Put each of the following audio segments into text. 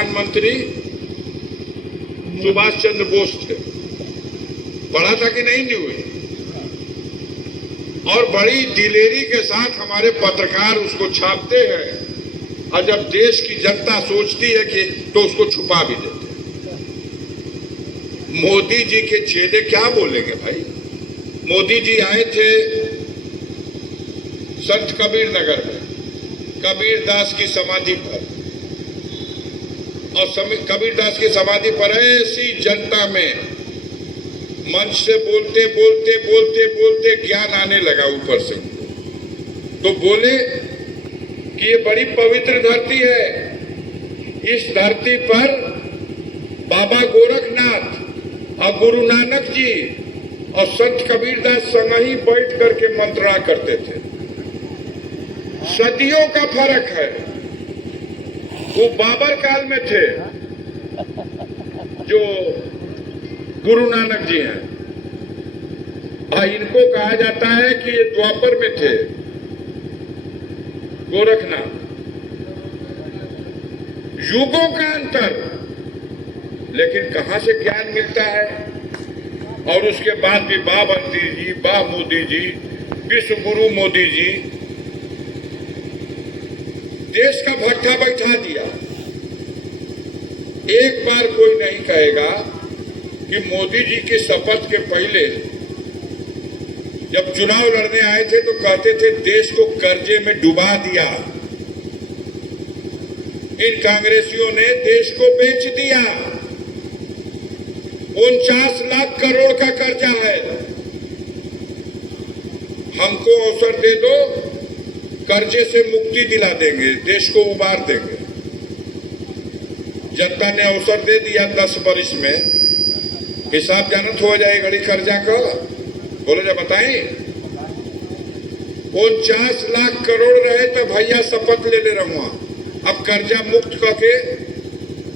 प्रधानमंत्री सुभाष चंद्र बोस थे। पढ़ा था कि नहीं न्यूज़? और बड़ी दिलेरी के साथ हमारे पत्रकार उसको छापते हैं, और जब देश की जनता सोचती है कि तो उसको छुपा भी देते हैं। मोदी जी के चेले क्या बोलेंगे भाई? मोदी जी आए थे संत कबीर नगर में कबीर दास की समाधि पर, और कबीर दास की समाधि पर ऐसी जनता में मंच से बोलते बोलते बोलते बोलते ज्ञान आने लगा ऊपर से। तो बोले कि ये बड़ी पवित्र धरती है, इस धरती पर बाबा गोरखनाथ और गुरु नानक जी और संत कबीरदास संग ही बैठ करके मंत्रणा करते थे। सदियों का फर्क है। वो बाबर काल में थे जो गुरु नानक जी हैं, और इनको कहा जाता है कि ये द्वापर में थे गोरखनाथ। युगों का अंतर, लेकिन कहां से ज्ञान मिलता है। और उसके बाद भी बा बंदी जी, बा मोदी जी, विश्व गुरु मोदी जी, देश का भट्ठा बैठा दिया। एक बार कोई नहीं कहेगा कि मोदी जी की शपथ के पहले जब चुनाव लड़ने आए थे तो कहते थे देश को कर्जे में डुबा दिया, इन कांग्रेसियों ने देश को बेच दिया। 49 लाख करोड़ का कर्जा है, हमको अवसर दे दो, कर्जे से मुक्ति दिला देंगे, देश को उबार देंगे। जनता ने अवसर दे दिया 10 वर्ष में। हिसाब जानत हो जाए घड़ी कर्जा का, बोले जा बताएं। 49 लाख करोड़ रहे तो भैया शपथ ले रहूंगा, अब कर्जा मुक्त करके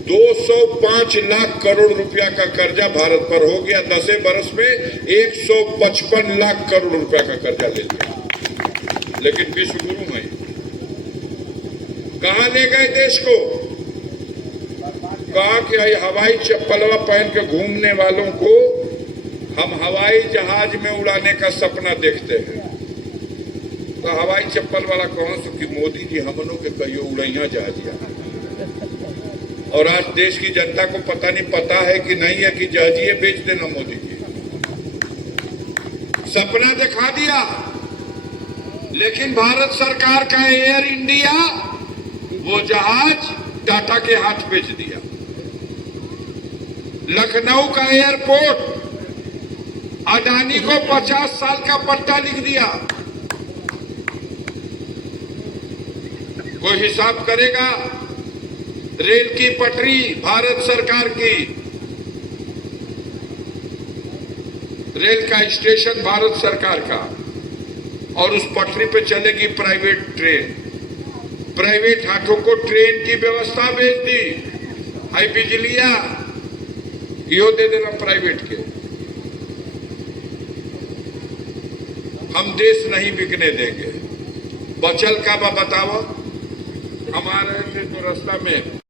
205 लाख करोड़ रुपया का कर्जा भारत पर हो गया। 10 वर्ष में 155 लाख करोड़ रुपया का कर्जा ले लिया। लेकिन विश्व गुरु में कहां ले गए देश को? कहा कि हवाई चप्पलवा पहन के घूमने वालों को हम हवाई जहाज में उड़ाने का सपना देखते हैं। तो हवाई चप्पल वाला कौन सो कि मोदी जी हमनों के कहियो उड़ैया जहाजिया। और आज देश की जनता को पता नहीं, पता है कि नहीं है कि जहाजिए बेच देना मोदी जी। सपना दिखा दिया, लेकिन भारत सरकार का एयर इंडिया वो जहाज टाटा के हाथ बेच दिया। लखनऊ का एयरपोर्ट अडानी को 50 साल का पट्टा लिख दिया। कोई हिसाब करेगा? रेल की पटरी भारत सरकार की, रेल का स्टेशन भारत सरकार का, और उस पटरी पे चलेगी प्राइवेट ट्रेन। प्राइवेट हाथों को ट्रेन की व्यवस्था भेज दी। हाई बिजलिया यो दे देना प्राइवेट के। हम देश नहीं बिकने देंगे। बचल का बताओ, हमारे जो रास्ता में